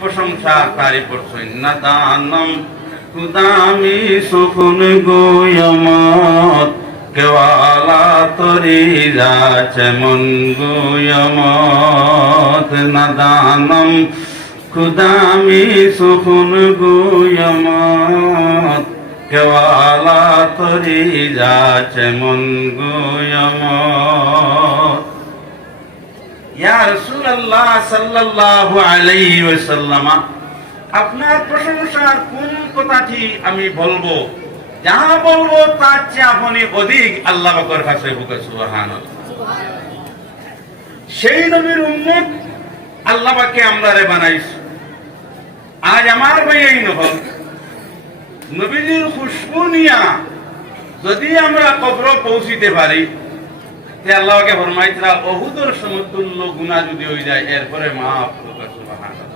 প্রশংসা তারি পড়ছই না দানম খুদামি সুকুন গোয়মত কেওয়ালা তরি যাচ্ছে মন গোয়মত না দানম খুদামি সুকুন গোয়মত কেওয়ালা তরি যাচ্ছে মন গোয়মত। ইয়া রাসূলুল্লাহ সাল্লাল্লাহু আলাইহি ওয়াসাল্লাম, আপনার প্রশংসার কোন কথাটি আমি বলবো? যাহা বলবো তার চেয়ে আপনি অধিক আল্লাহ পাকের কাছে বলতে সুবহানাল্লাহ। সেই নবীর উম্মত আল্লাহ পাকে আমরারে বানাইছে। আজ আমার ভাই এই নহল নবীজির খুশবু নিয়া যদি আমরা কবর পৌঁছিতে পারি, আল্লাহকে ফরমাইতরা অহুদর সমতুল্য গুনাহ যদি হয়ে যায় এরপরে মাফ করবে সুবহানাল্লাহ।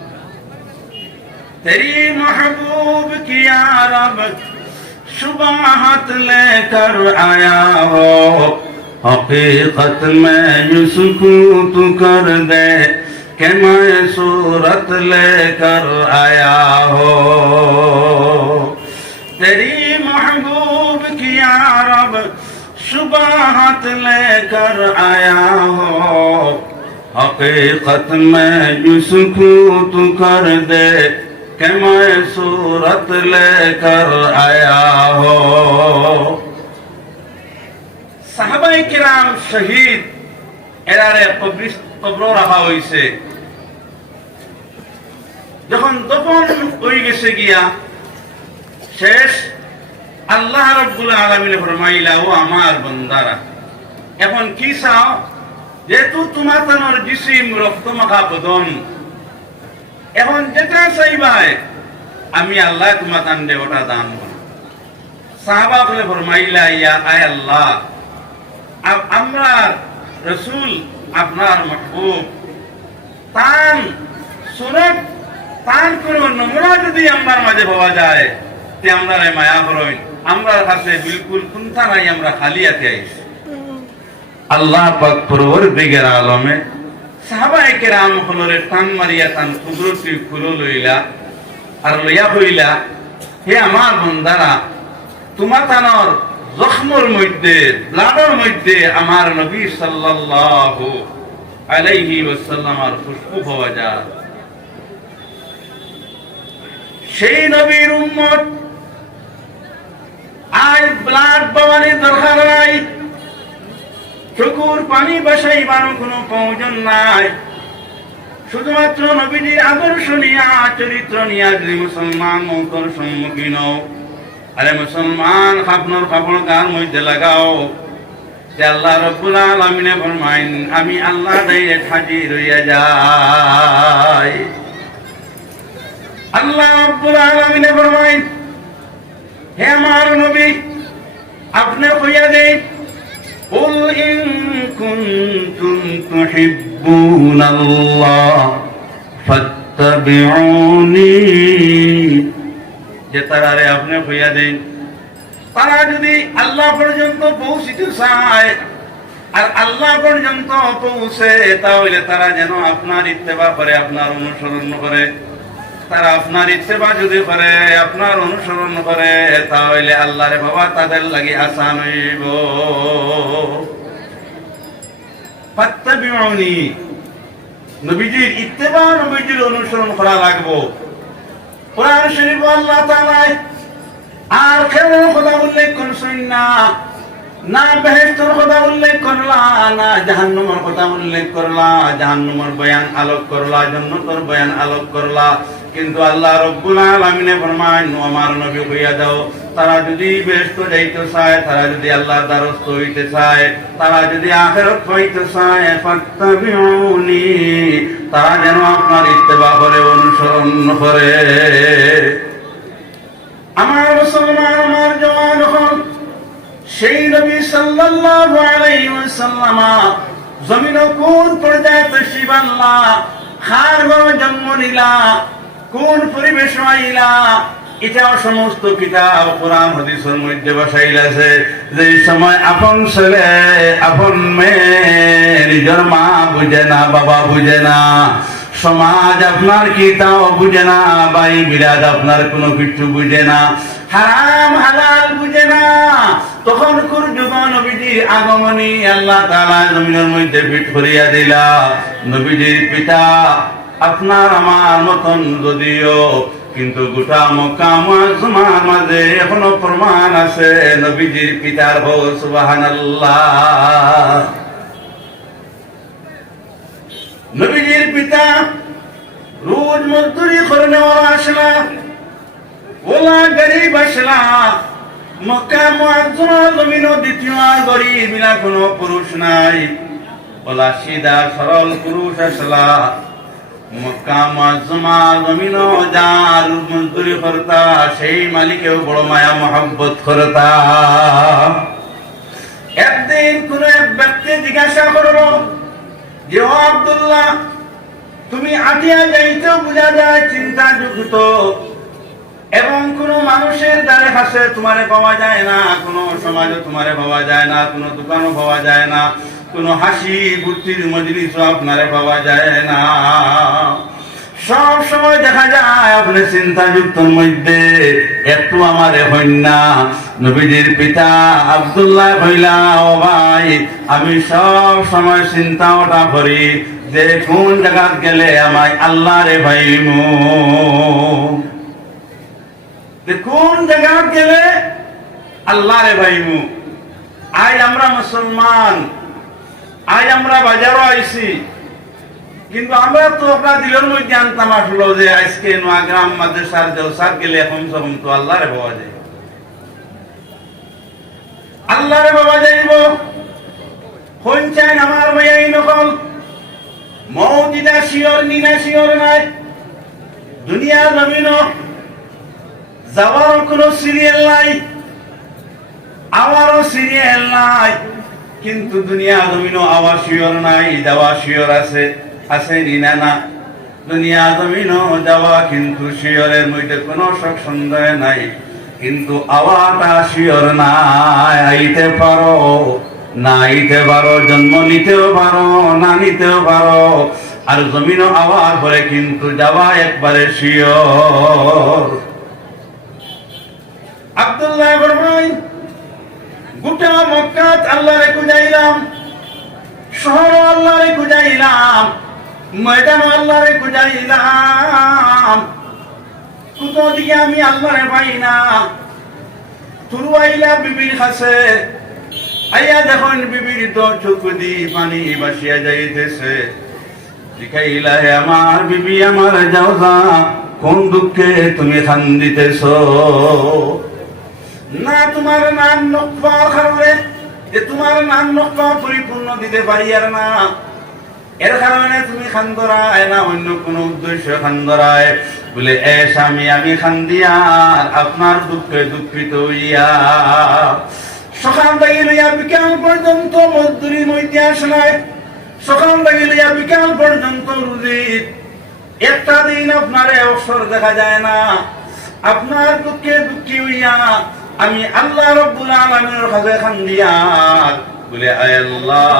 তেরি महबूब की रब शुबाहत लेकर आया हो, हकीकत में युसकूत कर दे कि मैं सूरत लेकर आया हो। तेरी महबूब की रब शुबाहत लेकर आया हो, हकीकत में युसकूत कर दे कि मैं सूरत लेकर आया हो। সাহাবায়ে কিরাম শহীদ এরারে কবর রাখা হয়েছে। যখন দফন হয়ে গেছে গিয়া শেষ, আল্লাহ রাব্বুল আলামিন ফরমাইলা, ও আমার বান্দারা এখন কি চাও? যেহেতু তোমার তানোর জিসিম রক্ত মাখা বদন, এখন যেটা চাইবাই আমি আল্লাহ তোমার তান্ডে ওটা দান করব। সাহাবা বলে ফরমাইলা, ইয়া আয় আল্লাহ, আমরা রাসূল আপনার মাহবুব তান সুরত তান করো নমুনা যদি আমার মাঝে পাওয়া যায় তে আমরা মায়া করই, আমরা কাছে বিলকুল কুন্তা নাই, আমরা খালি হাতে আইছি। আল্লাহ পাক পরওয়ারদিগার আলমে সাহাবায়ে কেরাম হলরে টান মারিয়া তান কুদরতি খুলো লইলা আর লইয়া হইলা, হে আমার বান্দারা, তোমার তানর জখমর মধ্যে ব্লাডের মধ্যে আমার নবী সাল্লাল্লাহু আলাইহি ওয়াসাল্লামের খুশবু পাওয়া যায়। সেই নবীর উম্মত আজ ব্লাড বাবানি দরকার নাই, চকুর পানি বাসাইবার কোনো প্রয়োজন নাই। শুধুমাত্র নবীজির আদর্শ নিয়া চরিত্র নিয়া যদি মুসলমান মৌতর সম্মুখীন, আরে মুসলমান খাপনর খাপন গার মধ্যে লাগাও, যে আল্লাহ রাব্বুল আলামিনে ফরমাইন আমি আল্লাহ ডাইরেক্ট হাজির হইয়া যাই। আল্লাহ রাব্বুল আলামিনে ফরমাইন, হে আমার নবী আপনি কইয়া দেন, কুল ইন কুনতুম তুহিব্বুনাল্লাহ ফাত্তাবিউনি, যে তারারে আপনি কইয়া দেন তারা যদি আল্লাহ পর্যন্ত পৌঁছিতে চায় আর আল্লাহ পর্যন্ত পৌঁছে, তাহলে তারা যেন আপনার ইত্তেবা করে, আপনার অনুসরণ করে। তারা আপনার ইত্তেবা যদি করে, আপনার অনুসরণ করে, তাহলে আল্লাহরে বাবা তাদের লাগি আসান হইব। ফাত্তাবিউনি, নবীজির ইত্তেবা, নবীজির অনুসরণ করা লাগবো। কোরআন শরীফ আল্লাহ তাআলা আর খেলার কথা উল্লেখ করছেন না, না বেহেশতের কথা উল্লেখ করলা, না জাহান্নামের কথা উল্লেখ করলা, জাহান্নামের বয়ান আলোক করলা, জান্নাতের বয়ান আলোক করলা। কিন্তু আল্লাহ রাব্বুল আলামিনে ফরমান, আমার নবী কইয়া দাও, তারা যদি বেহেশত যাইতে চায়, তারা যদি আল্লাহর দ্বারস্থ হইতে চায়, তারা যদি আখিরাত পাইতে চায়, ফাত্তাবিউনি, তারা যেন আপনার ইত্তেবা করে, অনুসরণ করে। আমার মুসলমান, আমার জওয়ান হল সেই নবী সাল্লাল্লাহু আলাইহি ওয়াসাল্লাম জমিন কোন পর্যায়ে তশরিফ আনলা, খার ঘরে জন্ম নিলা, কোন পরিবেশ আইলা, এটা সমস্ত কিতাব কোরআন হাদিসের মধ্যে বসাইলাছে। যে সময় আপন ছেলে আপন মেয়ে নিজের মা বুঝে না, বাবা বুঝে না, সমাজ আপনার কি তাও বুঝে না, ভাই বিরাদ আপনার কোনো কিছু বুঝে না, হারাম হালাল বুঝে না। তখন যুগ নবীজির আগমনী আল্লাহ তাআলা জমিনের মধ্যে ফিট করিয়া দিলা। নবীজির পিতা আপনার আমার মতন যদিও, কিন্তু গোটা মক্কা মুআজ্জমার মাঝে এখনো প্রমাণ আছে নবীজির পিতার বউ। সুবহানাল্লাহ। নবীজির পিতা রোজ মজদুরি করে নেওয়া আসলা, ওলা গরিব আসলা। মক্কা মুআজ্জমার জমিনও দ্বিতীয় আর গরিব বিনা কোনো পুরুষ নাই, ওলা সিধা সরল পুরুষ আসলা। মক্কা মুআজ্জমার জমিনও যার মজদুরি করতা সেই মালিকেও বড় মায়া মহব্বত করতা। একদিন কোন এক ব্যক্তি জিজ্ঞাসা করলো যে, ও আব্দুল্লাহ, তুমি আটিয়া যাইতেও বোঝা যায় চিন্তা যুক্ত, এবং কোন মানুষের দ্বারে কাছে তোমারে পাওয়া যায় না, কোন সমাজে তোমারে পাওয়া যায় না, কোন দোকানও পাওয়া যায় না, কোন হাসি বুদ্ধির মজলিসও আপনারে পাওয়া যায় না। সব সময় দেখা যায় আপনি চিন্তাযুক্তর মধ্যে, একটু আমারে হইন না। নবীজির পিতা আব্দুল্লাহ কইলা, ও ভাই, আমি সব সময় চিন্তা ওটা করি যে কোন জায়গাত গেলে আমায় আল্লাহরে ভাইমু, কোন জায়গাত গেলে আল্লাহরে ভাইমু। আজ আমরা মুসলমান, আজ আমরা বাজারও আইছি, কিন্তু আমরা তো আপনার দিলের মধ্যে আনতাম আসলো যে আজকে নোয়াগ্রাম মাদ্রাসার জলসার গেলে কমসে কম তো আল্লাহরে পাওয়া যায়, আল্লাহরে পাওয়া যাইব। কোন চাই আমার ভাইয়াই নকল মৌতিটা শিওর নিনা শিওর নাই। দুনিয়া জমিন যাওয়ার কোন সিরিয়াল নাই, আওয়ারও সিরিয়াল নাই, কিন্তু দুনিয়া জমিন আওয়া শিওর নাই, যাওয়া শিওর আছে। আছে নিনা না? দুনিয়া জমিন যাওয়া কিন্তু শিওরের মধ্যে কোনো সন্দেহ নাই, কিন্তু আওয়াটা শিওর নাই। আইতে পারো না আইতে পারো, জন্ম নিতেও পারো না নিতেও পারো, আর জমিন আওয়ার পরে কিন্তু যাওয়া একবারে শিওর। আব্দুল্লাহ বলবেন, গোটা মক্কাত আল্লাহরে খুঁজাইলাম, শহর আল্লাহরে খুঁজাইলাম, ময়দান আল্লাহরে খুঁজাইলাম, কোথাও দিকে আমি আল্লাহরে পাই না। তুরু আইলা বিবির কাছে, আইয়া দেখুন বিবির তো চোখ দি পানি বাসিয়া যাইতেছে। শিখাইলা, হে আমার বিবি, আমার যাও যা, কোন দুঃখে তুমি কান্দিতেছ? না, তোমার নাম নকবার কারণে, যে তোমার নাম নকবা পরিপূর্ণ দিতে পারি আর না, এর কারণে তুমি খান্দরায়, না অন্য কোন উদ্দেশ্য খান্দরায়? বলে, এ স্বামী, আমি খান্দিয়ার আপনার দুঃখে দুঃখিত হইয়া। সকাল থেকে লইয়া বিকাল পর্যন্ত মজদুরির মধ্যে আসলায়, সকাল থেকে লইয়া বিকাল পর্যন্ত রুজির একটা দিন আপনারে অবসর দেখা যায় না। আপনার দুঃখে দুঃখী হইয়া আমি আল্লাহ রাব্বুল আলামিনের কাছে খান্দিয়ার। বলে, আয় আল্লাহ,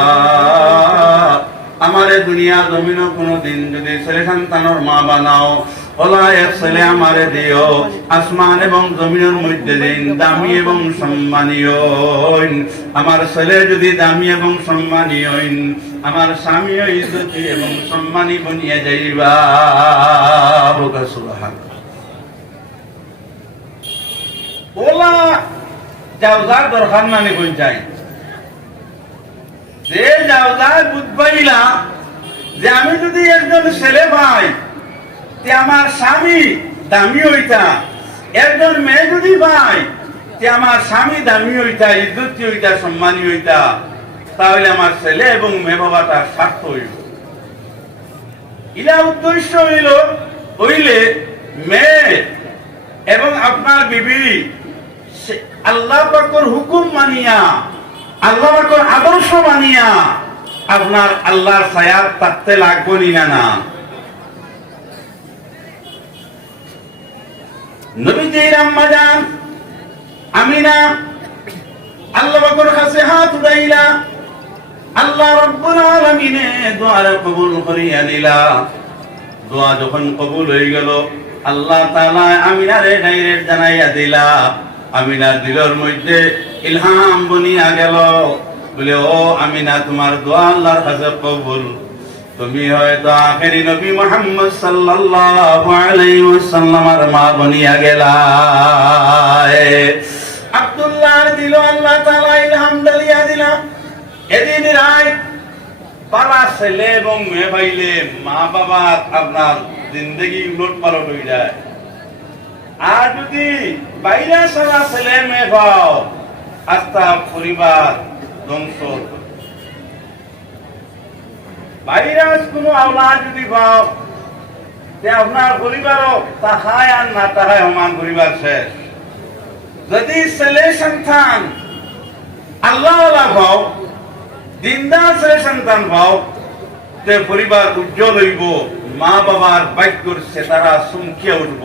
আমারে দুনিয়া জমিন কোনদিন যদি ছেলে সন্তানের মা বানাও, ওলা এক ছেলে আমারে দিও, আসমান এবং জমিনের মধ্যে দিন দামি এবং সম্মানীয়। আমার ছেলে যদি দামি এবং সম্মানীয়, আমার স্বামীও ইজ্জতি এবং সম্মানী বনিয়া যাইবা। সুবহানাল্লাহ। ওলা যাওয়ার দরকার মানে কোন চাই, যে যাওয়ার বুঝবাইলা যে আমি যদি একজন ছেলে পাই, আমার স্বামী দামি হইতা, একজন মেয়ে যদি পাই, আমার স্বামী দামি হইতা, ইজ্জতি হইতা, সম্মানী হইতা, তাহলে আমার ছেলে এবং মেয়ে বাবাটা স্বার্থ হইল। ইলা উদ্দেশ্য হইলে মেয়ে এবং আপনার বিবি আল্লাহ পাকের হুকুম মানিয়া, আল্লাহ পাকের আদর্শ মানিয়া আপনার আল্লাহর ছায়াত থাকতে লাগবে না। না, নবীজির আম্মা জান আমিনা আল্লাহ পাকের কাছে হাত উঠাইলা, আল্লাহ রাব্বুল আলামিনে দোয়া কবুল করিয়া নিলা। দোয়া যখন কবুল হয়ে গেল, আল্লাহ তাআলা আমিনারে ডাইরেক্ট জানাইয়া দিলা। আমিনার দিলের মধ্যে ইলহাম বনিয়া গেল, বলে ও আমিনা, তোমার দোয়া আল্লাহর কাছে কবুল। তুমি হয়তো আখেরি নবী মুহাম্মদ সাল্লাল্লাহু আলাইহি ওয়াসাল্লামের মা বনিয়া গেলা। আব্দুল্লাহ দিল আল্লাহ তাআলা ইলহাম দালিয়া দিলা। এদিন রাত পালা ছেলে এবং মেয়ে পাইলে মা বাবার আপনার জিন্দগি উলট পালট হয়ে যায়। আর যদি বাইরে সারা ছেলে মেয়ে পাও, আস্থা পরিবার ধ্বংস। বাইরে কোনো আওলাদ যদি পাও, আপনার পরিবারও তাহায় আর না তাহায় সমান, পরিবার শেষ। যদি ছেলে সন্তান আল্লাহ পাও, দিনদার ছেলে সন্তান পাও, তে পরিবার উজ্জ্বল হইব, মা বাবার বাক্যর সে তারা চমকিয়া উঠব।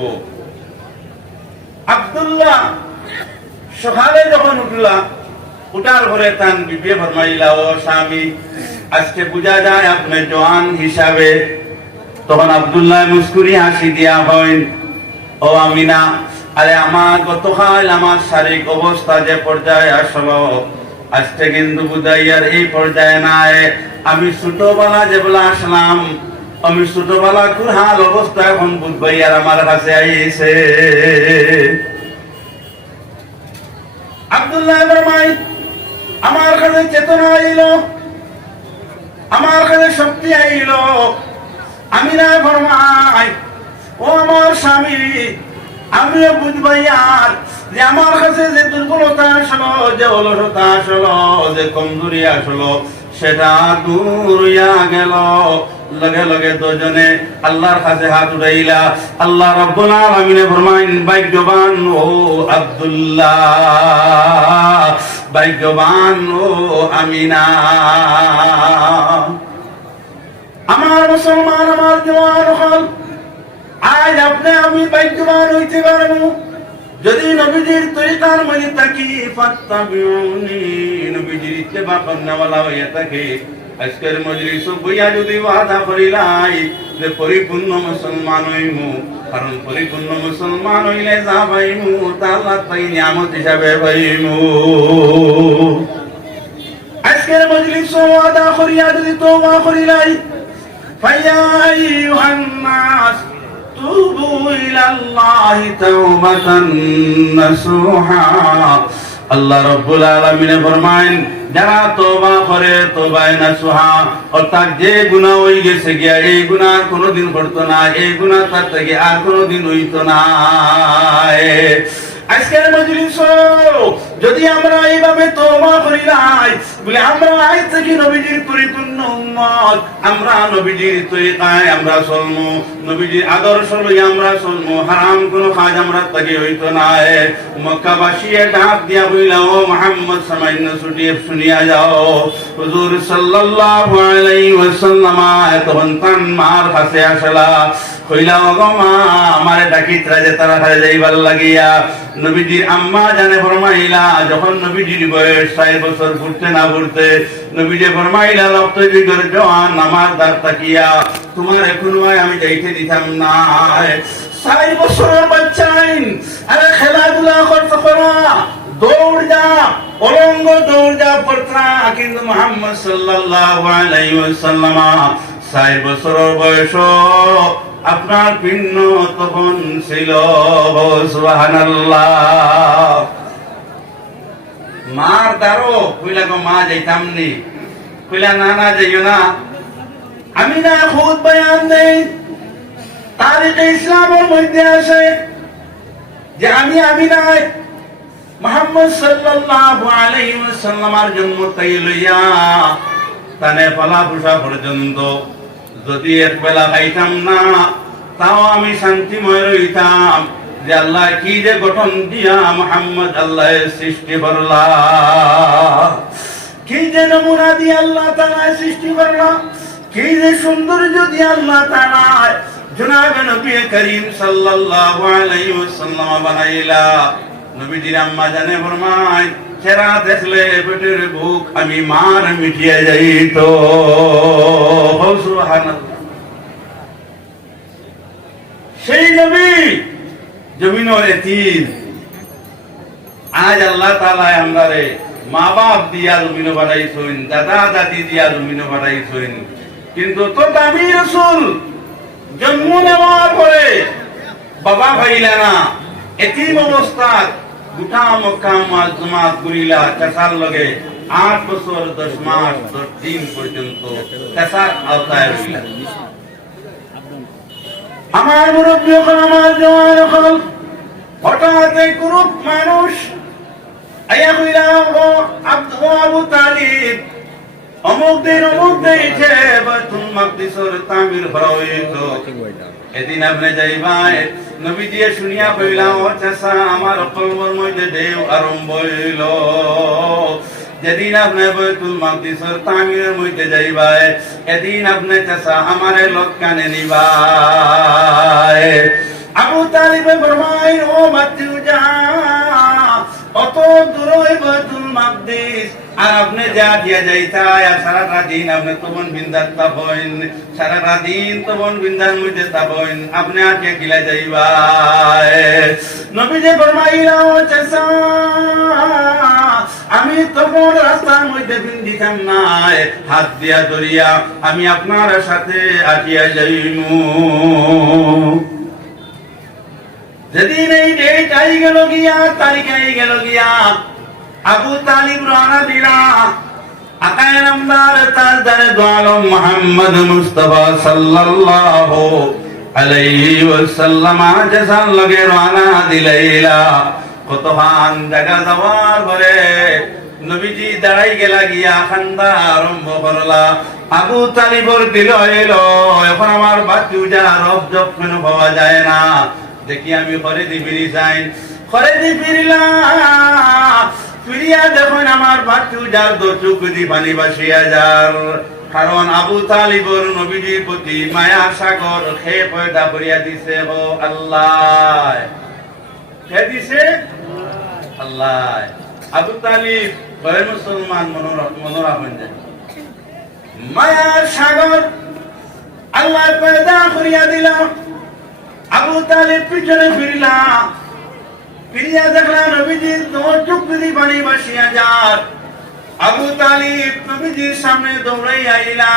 আব্দুল্লাহ সকালে যখন উঠলা, উঠার ঘরে তান বিবিয়ে ফরমাইলা, ও স্বামী, আজকে বোঝা যায় আপনি জওয়ান হিসাবে। তখন আব্দুল্লাহ মুস্কুরি হাসি দিয়া হইন, ও আমিনা, আরে আমার গতকাল আমার শারীরিক অবস্থা যে পর্যায়ে আসলো, আজকে কিন্তু বুঝাইয়ার এই পর্যায়ে নাই। আমি ছোটবেলা যেবেলা আসলাম, আমি ছোটবেলা কুরহাল অবস্থা এখন বুঝবাই আর আমার কাছে আইছে। আব্দুল্লাহ ফরমাই, আমার কাছে চেতনা আইল, আমার কাছে শক্তি আইল। আমিনা ফরমাই, ও আমার স্বামী, আমিও বুঝবাই আর যে আমার কাছে যে দুর্বলতা আসলো, যে অলসতা আসলো, যে কমজোরি আসলো, সেটা দূর হইয়া গেল। লগে লগে দুজনে আল্লাহর কাছে হাত উঠাইলা। আল্লাহ রাব্বুল আলামিন ফরমাইন, ভাগ্যবান ও আব্দুল্লাহ, ভাগ্যবান ও আমিনা। আমার মুসলমান, আমার জওয়ান হল, আজ আপনি আমি ভাগ্যবান হইতে পারবো যদি নবীজির তরিকার মধ্যে থাকি, ফাত্তাবিউনি, নবীজির ইত্তেবা করনেওয়ালা হইয়া থাকি। আজকের মজলিস বইয়া যদি ওয়াদা করিলাই যে পরিপূর্ণ মুসলমান হইমু, কারণ পরিপূর্ণ মুসলমান হইলে যা পাইমু তা আল্লাহ তাই নিয়ামত হিসাবে পাইমু। আজকের মজলিস ওয়াদা করিয়া যদি তওবা করিলাই, ফাইয়া আইয়ুহান নাস তুবু ইলাল্লাহি তাওবাতান নাসুহা। আল্লাহ রাব্বুল আলামিন ফরমায়েন, যারা তওবা করে, তওবায়ে নাসুহা, অর্থাৎ যে গুনাহ হয়ে গেছে গিয়া, এই গুনাহ কোনোদিন করতো না, এই গুনাহ তার থেকে আর কোনোদিন হইতো না। আজকের মজলিস যদি আমরা এইভাবে তওবা করি নাই, বলে আমরা আজ থেকে নবীজির পরিপূর্ণ উম্মত, আমরা নবীজির তরিকায় আমরা চলমু, নবীজির আদর্শ লইয়া আমরা চলমু, হারাম কোনো কাজ আমরা থেকে হইতো না। মক্কাবাসীয়ে ডাক দিয়া বইলা, ও মুহাম্মদ, সামান্য ছুটিয়ে শুনিয়া যাও, হুজুর সাল্লাল্লাহু আলাইহি ওয়াসাল্লাম তখন তান মার কাছে আসলা, কইলা, ও মা, আমারে ডাকিতরা যে তারা খালে যাইবার লাগিয়া। নবীজির আম্মা জানে ফরমাইলা, যখন নবীজির বয়স 4 বছর ঘুরতে না ঘুরতে, নবীজি ফরমাইলা, রক্ত বিগর জওয়ান, আমার দ্বার তাকিয়া তোমার এখনো আমি যাইতে দিতাম না। 4 বছরের বাচ্চা, আরে খেলাধুলা করতে করা, দৌড় যা, অলঙ্গ দৌড় যা পড়তা, কিন্তু মুহাম্মদ সাল্লাল্লাহু আলাইহি ওয়াসাল্লাম 4 বছরের বয়স আপনার পিণ্ড তখন ছিল। সুবহানাল্লাহ। মার দারো কইলা, গো মা যাইতাম নি, কইলা, না না যাইও না। আমি না খুদ বয়ান দেই, তারিখে ইসলামের মধ্যে আছে যে আমি নাই মুহাম্মদ সাল্লাল্লাহু আলাইহি ওয়াসাল্লামের জন্ম থেকে লইয়া তানে পালা পোষা পর্যন্ত যদি এক বেলা খাইতাম না, তাও আমি শান্তিময় রইতাম যে আল্লাহ কি যে গঠন দিয়া মুহাম্মদ আল্লাহ সৃষ্টি করলা, কি যে নমুনা দিয়ে আল্লাহ তাআলা সৃষ্টি করলা, কি যে সৌন্দর্য দিয়ে আল্লাহ তাআলা জনাবে নবী করিম সাল্লাল্লাহু আলাইহি ওয়াসাল্লাম বানাইলা। নবীজির আম্মা জানে ফরমায়, চেহারা দেখলে পেটের ভুক আমি মার মিটিয়ে যাইতো। সুবহানাল্লাহ। সেই নবী জমিনের এতিম। আজ আল্লাহ তাআলা আমরারে মা বাপ দিয়া জমিনে বাড়াইছেন, দাদা দাদি দিয়া জমিনে বাড়াইছেন, কিন্তু তো দামি রাসূল জন্ম নেওয়ার পরে বাবা ভাইলা না, এতিম অবস্থাত গোটা মক্কা মুআজ্জামাত ঘুরিলা চাচার লগে 8 বছর 10 মাস 10 দিন পর্যন্ত চাচার আওতায় রইলা। আমার মুরব্বী হল, আমার জওয়ান হল, হঠাৎ এক গ্রুপ মানুষ আয়া হইলা আবু তালিব অমুক দিন বাইতুল মাকদিসের তামির করা হইতো। এদিন আপনি যাইবাই নবীজি শুনিয়া কইলা, ও চাচা আমার কলমের মধ্যে ঢেউ আরম্ভ হইল। যেদিন আপনি বাইতুল মাকদিসের তামিরের মধ্যে যাইবাই এদিন আপনি চাচা আমারে লটকানে নিবাই। আবু তালিবে ফরমাই, ও বাতিজা অত দূর বাইতুল মাকদিস আর আপনি যা দিয়া যাইতাই আর সারাটা দিন আপনি তবন বিন্দার তাপইন, সারাটা দিন তবন বিন্দার মধ্যে তাপইন, আপনি আজকে গিলা যাইবাই। নবীজি ফরমাইলা, ও চাচা আমি তখন রাস্তার মধ্যে বিন্দিতাম নাই, হাত দিয়া ধরিয়া আমি আপনার সাথে আসিয়া যাইমু। যেদিন এই ডেট আই গেল গিয়া, তারিখ আই গেল গিয়া, আবু তালিব রওনা দিলা আকায় নামদার তাজদারে দো আলম মুহাম্মদ মুস্তাফা সাল্লাল্লাহু আলাইহি ওয়াসাল্লাম জাসান লগে রওনা দিলাইলা। কতখান জায়গা যাওয়ার পরে নবীজি দাঁড়াই গেলা গিয়া খান্দা আরম্ভ করলা। আবু তালিবর দিল এলো, এখন আমার বাচ্চা রব জব কেন পাওয়া যায় না, দেখি আমি খরেদি ফিরি যাই। খরেদি ফিরিলাম, ফিরিয়া দেখুন আমার বাচ্চুজার দো চোখ দি পানি বাসিয়া যার। কারণ আবু তালিবর নবীজির প্রতি মায়া সাগর খে পয়দা করিয়া দিছে। ও আল্লাহ, কে দিছে? আল্লাহ। আবু তালিব বড় মুসলমান মনোরা হয়ে যায়, মায়ার সাগর আল্লাহ পয়দা করিয়া দিল। আবু তালিব পিছনে ফিরলা, ফিরিয়া দেখলা নবীজির চোখ দি পানি বাসিয়া যার। আবু তালিব নবীজির সামনে দৌড়াই আইলা,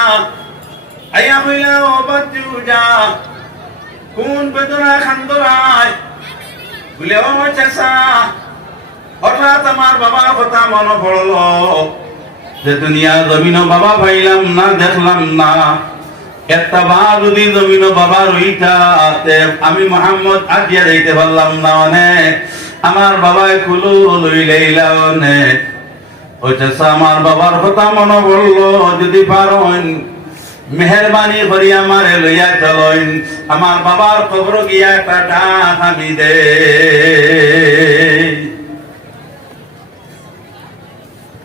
আইয়া হইলা, ও বাচ্চুজা কোন বেদনা খান্দরায় বলে, ও চাচা হঠাৎ আমার বাবার কথা মনে পড়ল যে দুনিয়া জমিন বাবা পাইলাম না, দেখলাম না, একটা বা যদি জমিন বাবা রইতাতে আমি মোহাম্মদ আজিয়া যাইতে পারলাম না। অনেক আমার বাবায় কুলু লইলাইলা অনেক। ওই চাচা আমার বাবার কথা মনে পড়লো, যদি পারেন মেহরবানি করি আমারে লইয়া চলেন, আমার বাবার কবর গিয়া একটা ডাক আমি দে।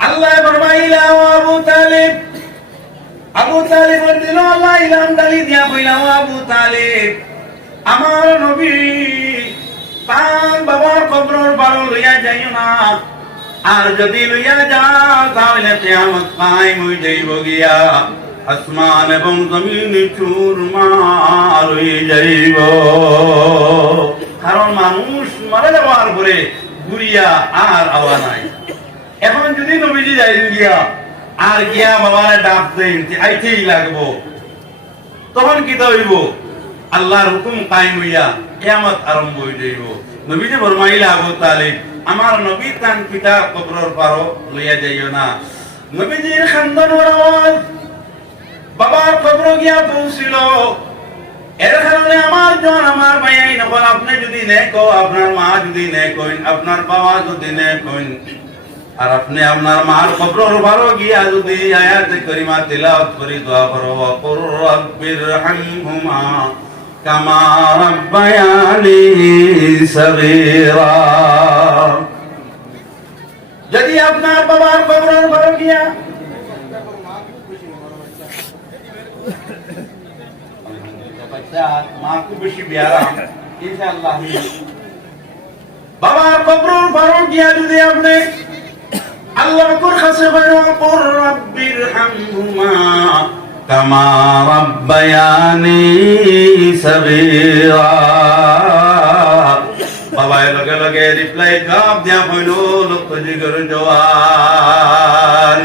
আল্লাহ ফরমাইলা, ও আবু তালিব, আবু তালিব দিল আল্লাহ ইলাম ডালি দিয়া কইলা, ও আবু তালিব আমার নবী তার বাবার কবরের বারো লইয়া যাইও না, আর যদি লইয়া যাও তাহলে কিয়ামত কায়েম হই যাইব গিয়া, আসমান এবং জমিন চুরমার হয়ে যাইব। কারণ মানুষ মারা যাওয়ার পরে ঘুরিয়া আর আওয়া নাই। এখন যদি নবীজি যাই গিয়া আর গিয়া বাবারে ডাক দেন আইতেই লাগবো, তখন কি হইব? আল্লাহর হুকুম কায়েম হইয়া কিয়ামত আরম্ভ হয়ে যাইব। নবীজি ফরমাইলা, আবু তালিব আমার নবী তান পিতার কবরের পারো লইয়া যাইও না। নবীজির খান্দন আওয়াজ বাবার কবর গিয়া পৌঁছিল। এর কারণে আমার জন আমার ভাইয়াই নকল, আপনি যদি নেক, আপনার মা যদি নেক হইন, আপনার বাবা যদি নেক হইন, আর আপনি আপনার মার কবরের পারো গিয়া যদি আয়াতে কারিমা তিলাওয়াত করি দোয়া করো, ওয়াকুর রাব্বিরহামহুমা কামা রাব্বায়ানি সগীরা। যদি আপনার বাবার কবরের পারো গিয়া माँ को बेशी प्यारा इंशाअल्लाह बाबा कब्रों पारों किया जुदे आपने अल्लाह को खासे बनो कुर रब्बिरहमहुमा কামা রাব্বায়ানি সগীরা। বাবায় লগে লগে রিপ্লাই জবাব দিয়া কইল, লক্ষ্য জিগর জওয়ান,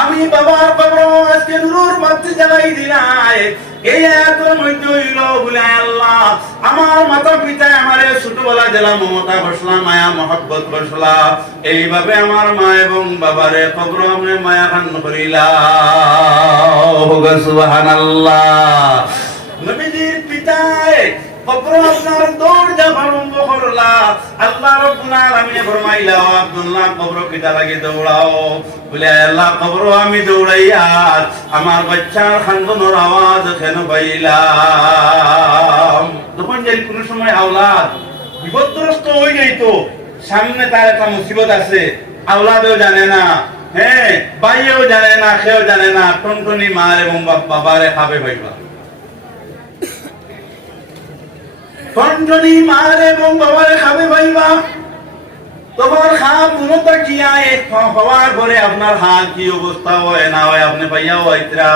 আমি বাবার কবর আজকে নূর বাতি জ্বালাই দিলাই। এই আয়াতের মধ্যে হইল বলে আল্লাহ আমার মাতা পিতা আমারে ছোটবেলা দিলা মমতা বসলা, মায়া মহব্বত বসলা, এইভাবে আমার মা এবং বাবারে কবর আমি মায়া খান করিলা। সুবহানাল্লাহ। নবীজির পিতায় কবর আপনার দরজা আরম্ভ করলা। আল্লাহ রাব্বুল আলামিন ফরমাইলা, আব্দুল্লাহ কবর পিতা লাগে দৌড়াও। বলে আল্লাহ কবর আমি দৌড়াইয়া আমার বাচ্চার খান্দনের আওয়াজ কেন পাইলাম। যখন যে কোন সময় আওলাদ বিপদগ্রস্ত হয়ে যাইতো, সামনে তার একটা মুসিবত আছে, আওলাদেও জানে না, হ্যাঁ ভাইও জানে না, কেউ জানে না, টনটনি মার এবং বাবারে খাবে ভাইবা, টনটনি মার এবং বাবারে খাবে ভাইবা। তখন খাপ মূলত কি হওয়ার পরে আপনার হাল কি অবস্থা হয় না হয় আপনি পাইয়াও আইতরা।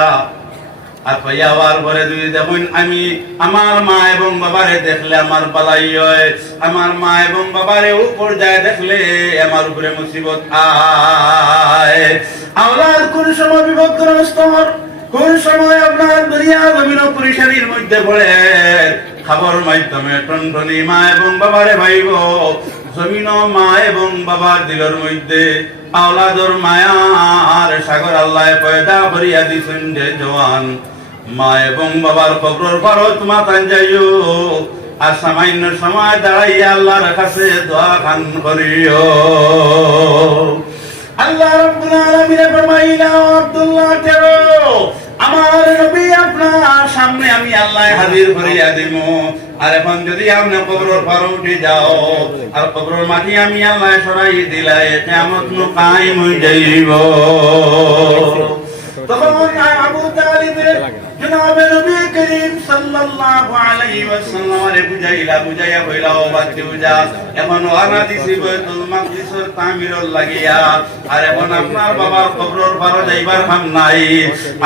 আর পাইয়া হওয়ার পরে যদি দেখুন আমি আমার মা এবং বাবারে দেখলে আমার বালাই হয়, আমার মা এবং বাবারে উপর যায় দেখলে আমার উপরে মুসিবত আয়। আওলাদ কোন সময় বিপদগ্রস্ত, কোন সময় আপনার দুনিয়া জমিন পরিশানির মধ্যে পড়ে, খবর মাধ্যমে টনটনি মা এবং বাবারে ভাইব। জমিন মা এবং বাবার দিলের মধ্যে আওলাদর মায়ার সাগর আল্লাহ পয়দা করিয়া দিছেন যে জওয়ান। মা এবং বাবার কবরের পারত মাথান যাইও, আর সামান্য সময় দাঁড়াইয়া আল্লাহর কাছে দোয়া খান করিও। আল্লাহ রাব্বুল আলামিন ফরমাইলা, আব্দুল্লাহ তেরো আমার নবী আপনার সামনে আমি আল্লাহ হাজির করিয়া দেব। আর এখন যদি আপনি কবরের পারে উঠে যাও আর কবরের মাটি আমি আল্লাহ সরাই দিলাই, কিয়ামত নো কায়েম হয়ে যাইব। তখন আবু তালিব জনাবে নবী করিম সাল্লাল্লাহু আলাইহি ওয়াসাল্লামের বুঝাইয়া কইলা, ও বাচ্চা বুঝা, এখন ওয়ানা দিছি বাইতুল মাকদিসের তামিরর লাগিয়া, আর এখন আপনার বাবার কবরের পারে যাইবার কাম নাই।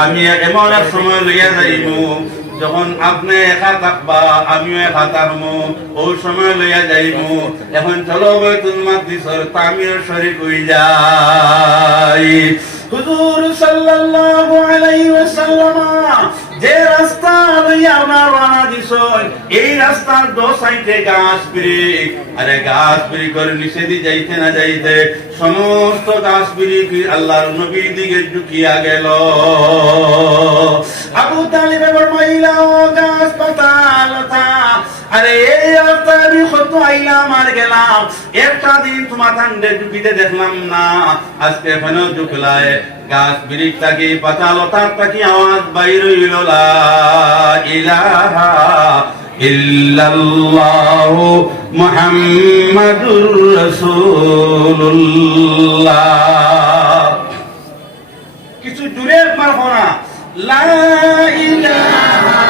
আমি এমন এক সময় লইয়া যাইবো যখন আপনি একা থাকবা আমিও একা থাকবো, ওই সময় লইয়া যাইবো। এখন চলো বাইতুল মাকদিসের তামির শরীফ হই যাই। হুজুর সাল্লাল্লাহু আলাইহি ওয়াসাল্লাম যে রাস্তা লইয়া আমরা রওনা দিছই, এই রাস্তার দো সাইডে গাছ বিরিক, আরে গাছ বিরিক করে নিচে দিয়ে যাইতে না যাইতে সমস্ত গাছ বিরিক আল্লাহর নবী দিকে ঝুঁকিয়া গেল। আবু তালিব ফরমাইলা, ও গাছ পাতা লতা, আরে এই রাস্তা আমি কত আইলাম আর গেলাম, একটা দিন তোমার ঠান্ডে ঝুঁকিতে দেখলাম না, আজকে এখানেও ঝুঁকলায়। গাছ বিরিক থাকি পাতা লতার থাকি আওয়াজ বাইর হইল, লা ইলাহা ইল্লাল্লাহু মুহাম্মাদুর রাসূলুল্লাহ। কিছু দূরে একবার হনা, লা ইলাহা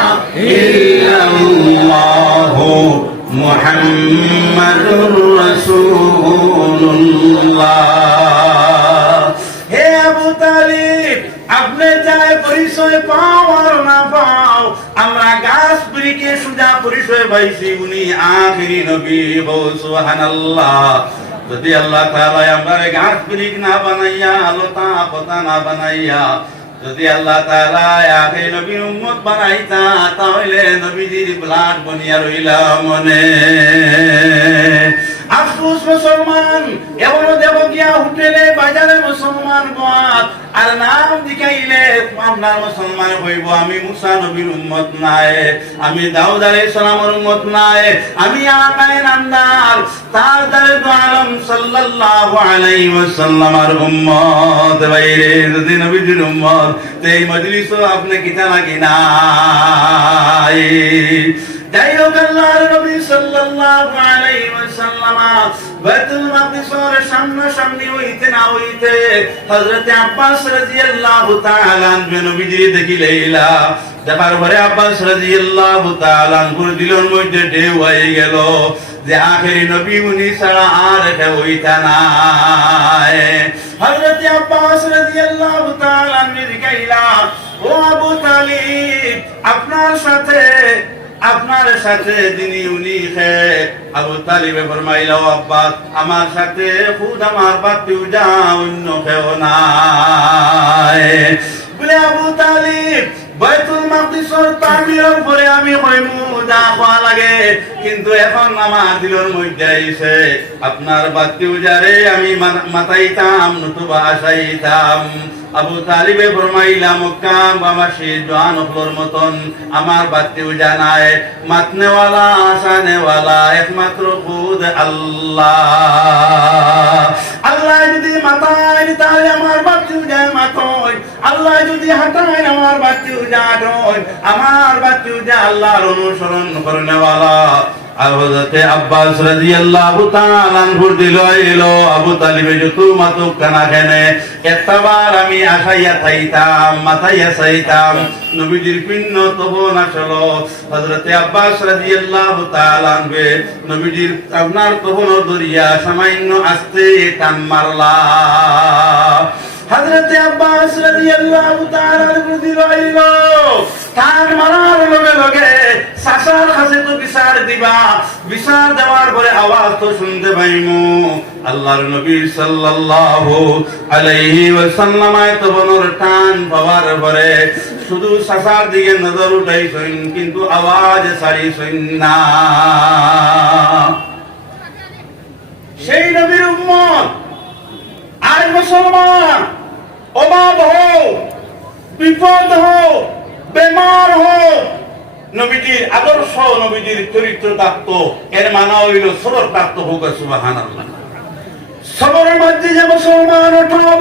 ইল্লাল্লাহু মুহাম্মাদুর রাসূলুল্লাহ। হে আবু তালিব, আপনি যাই পরিচয় পাও আর না পাও, আমরা গাছ বিরিকে সুজা পরিচয় পাইছি, উনি আখিরি নবী। সুবহানাল্লাহ। যদি আল্লাহ তাআলা আমারে গাছ বিরিক না বানাইয়া, লতা পাতা না বানাইয়া, যদি আল্লাহ তাআলা আখিরি নবীর উম্মত বানাইতা, তাহলে নবীজির ব্লাড বনিয়া রইলাম মনে। আফসোস মুসলমান এমনও দেব গিয়া হোটেলে বাজারে মুসলমান বাদ আর নাম দিকাইলে আপনার মুসলমান হইব, আমি মুসা নবীর উম্মত নাই, আমি দাউদ আলাইহিস সালামের উম্মত নাই, আমি আকায়ে নামদার তাজদারে দু আলম সাল্লাল্লাহু আলাইহি ওয়াসাল্লামের উম্মত। বাইরে যদি নবীর উম্মত, এই মজলিসও আপনি কিতা লাগি নাই। যাই হোক, আল্লাহর নবী সাল্লাল্লাহু আলাইহি ওয়াসাল্লাম বাইতুল মাকদিসের সামনাসামনি হইতে না হইতে হযরত আব্বাস রাদিয়াল্লাহু তাআলা আনহু নবীজি দেখিলেইলা। দেখার পরে আব্বাস রাদিয়াল্লাহু তাআলা আনহুর দিলের মধ্যে ঢেউ হয়ে গেল। যে আখেরি নবী উনি ছাড়া আর কেউ হইতা নাই। হযরত আব্বাস রাদিয়াল্লাহু তাআলা আনহু কইলা, ও আবু তালিব, আপনার সাথে যিনি উনি হে। আবু তালিবে ফরমাইল, ও আব্বাস, আমার সাথে খুদ আমার বাতিও যা, অন্য কেউ নাই। বলে আবু তালিব, বাইতুল মাকদিসের তামিরের পরে আমি কইমু যা খাওয়া লাগে, কিন্তু এখন আমার দিলের মধ্যে আইছে আপনার বাতিও যারে আমি মাতাইতাম নতুবা আসাইতাম। আবু তালিবে ফরমাইলা, মক্কা বাবাসী জওয়ান হলোর মতন আমার বাতিও জানায়, মাতনেওয়ালা আসানেওয়ালা একমাত্র খুদ আল্লাহ। আল্লাহ যদি মাতায় তাহলে আমার বাতিও যায় মাতয়, আল্লাহ যদি হাঁটায় আমার বাতিও যায়, আমার বাতিও যায় আল্লাহর অনুসরণ করনেওয়ালা। হযরতে আব্বাস রাদিয়াল্লাহু তাআলা আনহু দিল আবু তালিবে যত মাতুক কানা কেনে একবার আমি আশাইয়া থাইতাম, মাথাইয়া চাইতাম নবীজির পিন্ন তখন আসলো। হযরতে আব্বাস রাদিয়াল্লাহু তাআলা আনহু নবীজির আপনার তখন দরিয়া সামান্য আস্তে টান মারলা। হযরতে আব্বাস রাদিয়াল্লাহু তাআলা আনহু দিল টান মারার লগে লগে সাসার কাছে তো বিচার দিবা, বিচার দেওয়ার পরে আওয়াজ তো শুনতে পাইমু। আল্লাহর নবী সাল্লাল্লাহু আলাইহি ওয়াসাল্লাম তো বনর টান পাওয়ার পরে শুধু সাসার দিকে নজর উঠাইছেন, কিন্তু আওয়াজ ছাড়িছেন না। সেই নবীর উম্মত আজ মুসলমান অভাব হোক, বিপদ হোক, বেমার হোক, নবীজির আদর্শ নবীজির চরিত্র থাকতো, এর মানা হইল সবর থাকতো হোক। সুবহানাল্লাহ। সবরের মধ্যে যে মুসলমান অটল,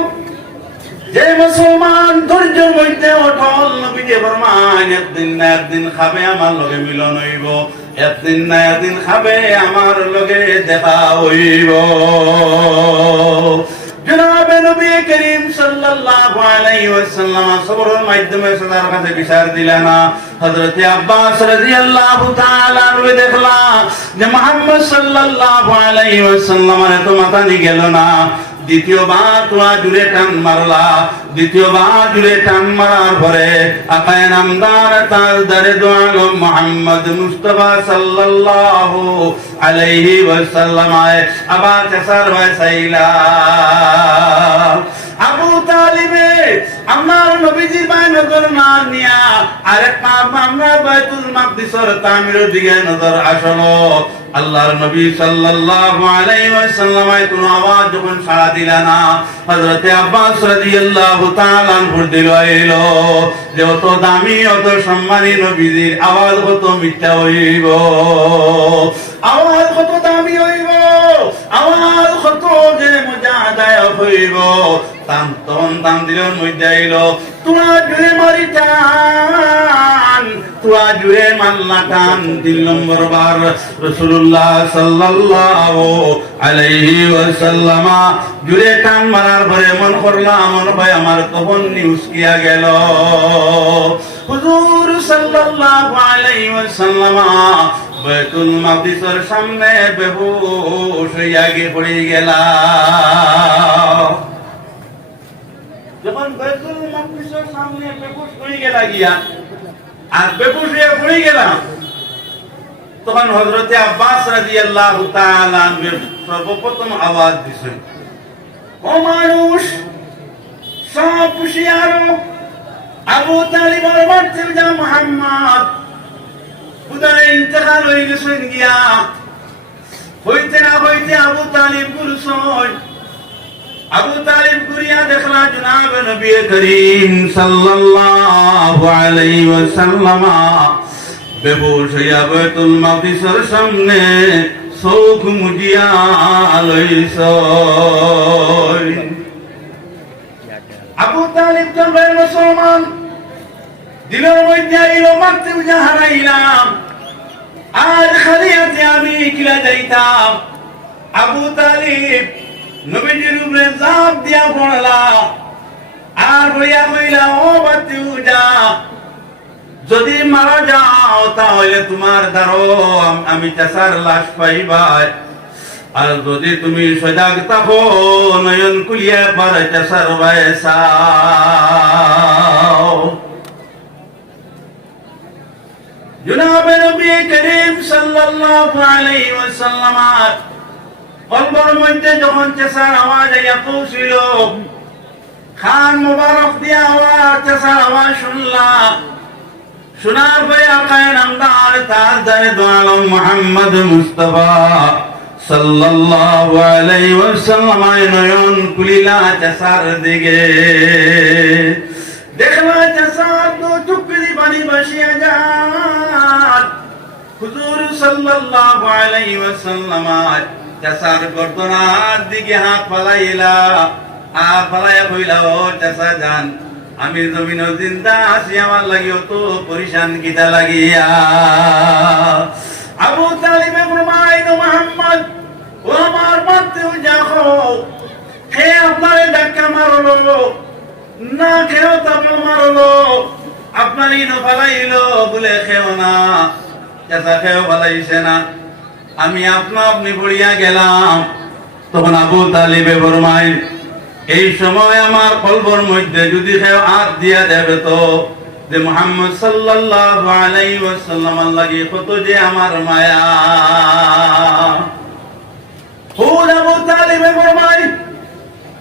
যে মুসলমান ধৈর্যের মধ্যে অটল, নবীজি ফরমান একদিন না একদিন খাবে আমার লগে মিলন হইব, একদিন না একদিন খাবে আমার লগে দেখা হইব। জনাবে নবী করিম সাল্লাল্লাহু আলাইহি ওয়াসাল্লাম সবরের মাধ্যমে সবার কাছে বিচার দিলেন। হযরতে আব্বাস রাদিয়াল্লাহু তাআলা আনহু দেখলা যে মুহাম্মদ সাল্লাল্লাহু আলাইহি ওয়াসাল্লামের তো মাথা নি গেল না। দ্বিতীয়বার তোয়া জুড়ে টান মারলা, দ্বিতীয়বার জুড়ে টান মারার পরে আকায়ে নামদার তার দারে দোয়া গো মুহাম্মদ মুস্তাফা সাল্লাল্লাহু আলাইহি ওয়াসাল্লাম আবার চেসার ভাই সাইলা। আবু তালিবে আমার নবীজির ভাই নজর না নিয়া আরেকটা আমরা বাইতুল মাকদিসের তামিরের দিকে নজর আসলো। আল্লাহর নবী সাল্লাল্লাহু আলাইহি ওয়াসাল্লাম কোনো আওয়াজ যখন সাড়া দিলা না, হযরতে আব্বাস রাদিয়াল্লাহু তাআলা আনহু দিল যে অত দামি অত সম্মানী নবীজির আওয়াজ কত মিথ্যা হইব, আওয়াজ কত দামি হইব, আওয়াজ কত যে মজাদায়ক হইব। টান দিলের মধ্যে আইল, তোমার জুড়ে মারি টান, তোমার জুড়ে মাল্লা টান। 3 নম্বর বার রাসূলুল্লাহ সাল্লাল্লাহু আলাইহি ওয়াসাল্লাম জুড়ে টান মারার পরে মন করলাম মনে হয় আমার তখন নিউজ কিয়া গেল। হুজুর সাল্লাল্লাহু আলাইহি ওয়াসাল্লাম বাইতুল মাকদিসের সামনে বেহুশ হইয়া পড়ে গেলা। যখন বাইতুল মাকদিসের সামনে বেহুশ হয়ে গেলা গিয়া আর বেহুশ হয়ে পড়ে গেলাম, তখন হযরতে আব্বাস রাদিয়াল্লাহু তাআলা আনহু সর্বপ্রথম আওয়াজ দিছেন, ও মানুষ সব হুঁশিয়ার, আবু তালিব আর বাড়তে যা মুহাম্মদ খুদার ইন্তেকাল হয়ে গেছেন গিয়া। হইতে না হইতে আবু তালিব গুরুসন, আবু তালিব গুরিয়া দেখলা জনাবে নবী করিম সাল্লাল্লাহু আলাইহি ওয়াসাল্লাম বেহুশ হইয়া বাইতুল মাকদিসের সামনে চোখ মুজিয়া লইছেন। আবু তালিব তো মুসলমান, দিলের মধ্যে আইল মারতে বুঝা হারাইলাম, আজ খালি আছে আমি কিলা যাইতাম। আবু তালিব নবীজির উপরে জাপ দিয়া পড়লা আর বইয়া কইলা, ও বাতিউজা, যদি মারা যাও তাহলে তোমার দ্বারো আমি চাচার লাশ পাইবাই, আর যদি তুমি সজাগ থাকো নয়ন কুলিয়া পার চাচার বয়সাও। জনাবে নবী করিম সাল্লাল্লাহু আলাইহি ওয়াসাল্লাম কলবের মধ্যে যখন চাচার আওয়াজ আইয়া পৌঁছিল, খান মুবারক দিয়া আওয়াজ চাচার আওয়াজ শুনলা, শোনার পরে আকায় নামদার তার দারে দোয়ালম মুহাম্মদ মুস্তাফা সাল্লাল্লাহু আলাইহি ওয়াসাল্লাম নয়ন কুলিলা চাচার দিকে। দেখলা চাচার দো চুকরি পানি ভাসিয়া যায়। হুজুর সাল্লাল্লাহু আলাইহি ওয়াসাল্লাম চাচার গর্দনার দিকে হাত ফালাইলা, হাত ফালাইয়া কইলা, ও চাচা জান, আমি জমিন জিন্দা আছি, আমার লাগিও তো পরিশান কিতা লাগিয়া। আবু তালিবে ফরমাইল, মুহাম্মদ ও আমার মারতেও যাও, হে আপনারে ধাক্কা মারলো না, খেও তাপল মারলো, আপনারই নো ফালাইলো বলে খেও না। চাচা খেও ফালাইছে না, আমি আপনি পড়িয়া গেলাম। তখন আবু তালিবে ফরমাইল, এই সময় আমার কলবের মধ্যে যদি কেউ হাত দিয়া দেবে তো যে মুহাম্মদ সাল্লাল্লাহু আলাইহি ওয়াসাল্লাম লাগি কত যে আমার মায়া। আবু তালিবে ফরমাই,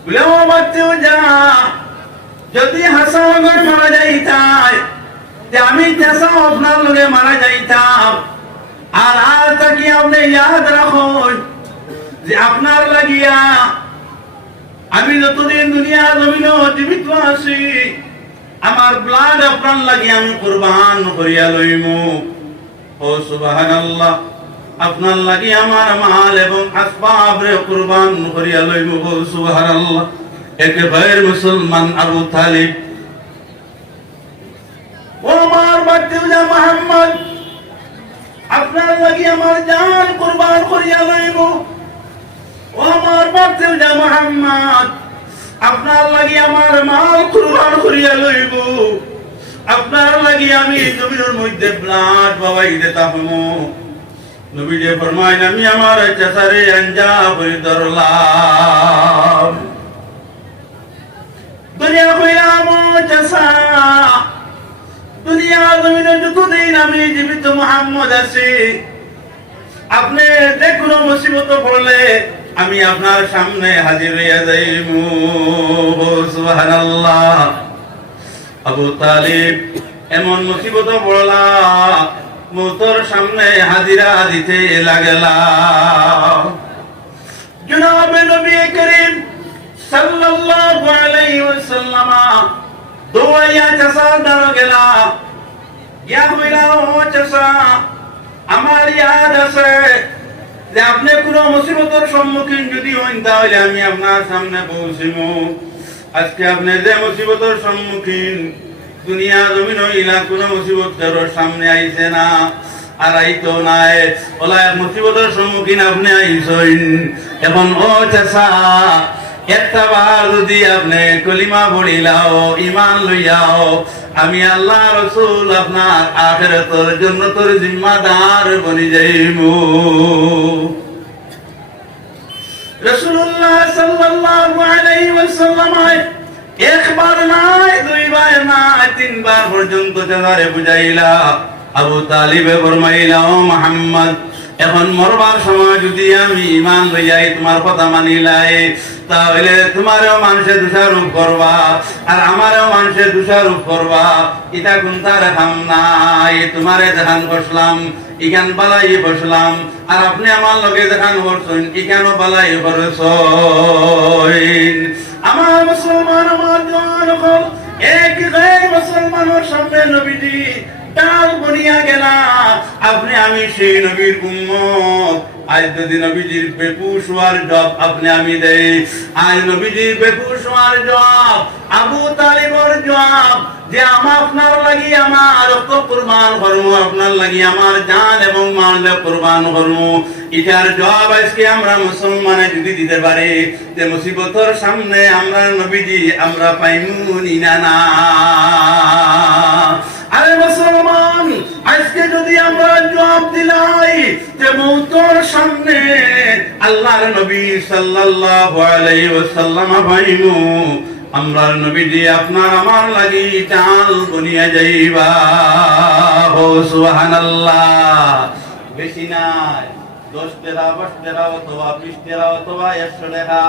বলে ও বাচ্চাও যা, যদি হাসান মারা যাইতাই যে আমি চাচা আপনার লগে মারা যাইতাম, আর আজ তাকি আপনি ইয়াদ রাখুন যে আপনার লাগিয়া আমি যতদিন দুনিয়া জমিন জীবিত আছি, আমার ব্লাড আপনার লাগি আমি কুরবান করিয়া লইমু। ও সুবহানাল্লাহ, আপনার লাগি আমার মাল এবং আসবাব রে কুরবান করিয়া লইমু। ও সুবহানাল্লাহ। একেবারে মুসলমান আবু তালিব, ও আমার বাচ্চা মুহাম্মদ, আপনার লাগি আমার জান কুরবান করিয়া লইমু। ও আমার বাচ্চা মুহাম্মদ, আপনার লাগি আমার মাল কুরবান করিয়া লইব। আপনার লাগি আমি জমিনের মধ্যে ব্লাড বাবাই দিতাম। নবীজি ফরমাইন, আমি আমার চাচারে আঞ্জা করে ধরলাম। দুনিয়া কইলাম, ও চাচা, দুনিয়া জমিনে যতদিন আমি জীবিত মুহাম্মদ আছি, আপনি যে কোনো মুসিবত পড়লে আমি আপনার সামনে হাজির হইয়া যাইমু। সুবহানাল্লাহ। আবু তালিব এমন মুসিবত পড়লা, মৌতর সামনে হাজিরা দিতে লাগলা। জনাবে নবী করিম সাল্লাল্লাহু আলাইহি ওয়াসাল্লাম দৌড়াইয়া চাচার দ্বারা গেলা, ইয়া হইলা, ও চাচা, আমার ইয়াদ আছে যে আপনি কোন মুসিবতের সম্মুখীন যদি হন তাহলে আমি আপনার সামনে পৌঁছিব। আজকে আপনি যে মুসিবতের সম্মুখীন, দুনিয়া জমিন হইলা কোন মুসিবত কারোর সামনে আইছে না, আর আইতো নাই, ওলা এক মুসিবতের সম্মুখীন আপনি আইছেন। এখন ও চাচা, একটা বার যদি আপনি কলিমা পড়িলাও, ঈমান লইয়াও, আমি আল্লাহ রাসূল আপনার আখিরাতের জান্নাতের জিম্মাদার বনি যাইমু। রাসূলুল্লাহ সাল্লাল্লাহু আলাইহি ওয়াসাল্লাম একবার নয়, দুইবার নয়, তিনবার পর্যন্ত যারে বুঝাইলা। আবু তালিবে ফরমাইলা, ও মুহাম্মদ, এখন মরবার সময় যদি আমি ঈমান লইয়াই তোমার কথা মানিলাই, তাহলে তোমারও মানুষে দোষারোপ করবা আর আমারও মানুষে দোষারোপ করবা। এটা কোন তার খাম নাই, তোমারে দেখান বসলাম, ইখান বালাই বসলাম, আর আপনি আমার লগে দেখান করছেন, ইখানও বালাই করছেন। আমার মুসলমান, আমার জওয়ান হল এক গায়ের মুসলমানের সামনে নবীজি ডাল বনিয়া গেলা, আপনি আমি সেই নবীর উম্মত। আজ যদি নবীজির বেপুশ হওয়ার জবাব আপনি আমি দেই, আজ নবীজির বেপুশ হওয়ার জবাব আবু তালিবর জবাব যে আমার আপনার লাগি আমার রক্ত কুরবান করবো, আপনার লাগি আমার জান এবং মাল কুরবান করবো। এটার জবাব আজকে আমরা মুসলমানে যদি দিতে পারি যে মুসিবতের সামনে আমরা নবীজি আমরা পাইমু না না। আরে মুসলমান, আজকে যদি আমরা জবাব দিলাই যে মওতের সামনে আল্লাহর নবী সাল্লাল্লাহু আলাইহি ওয়াসাল্লাম ভাইমু, আমরার নবীজি আপনার আমার লাগি চাল দুনিয়া যাইবা। ও সুবহানাল্লাহ। বেশি নাই, 10 টাকা 20 টাকা অথবা 20 টাকা অথবা 100 টাকা।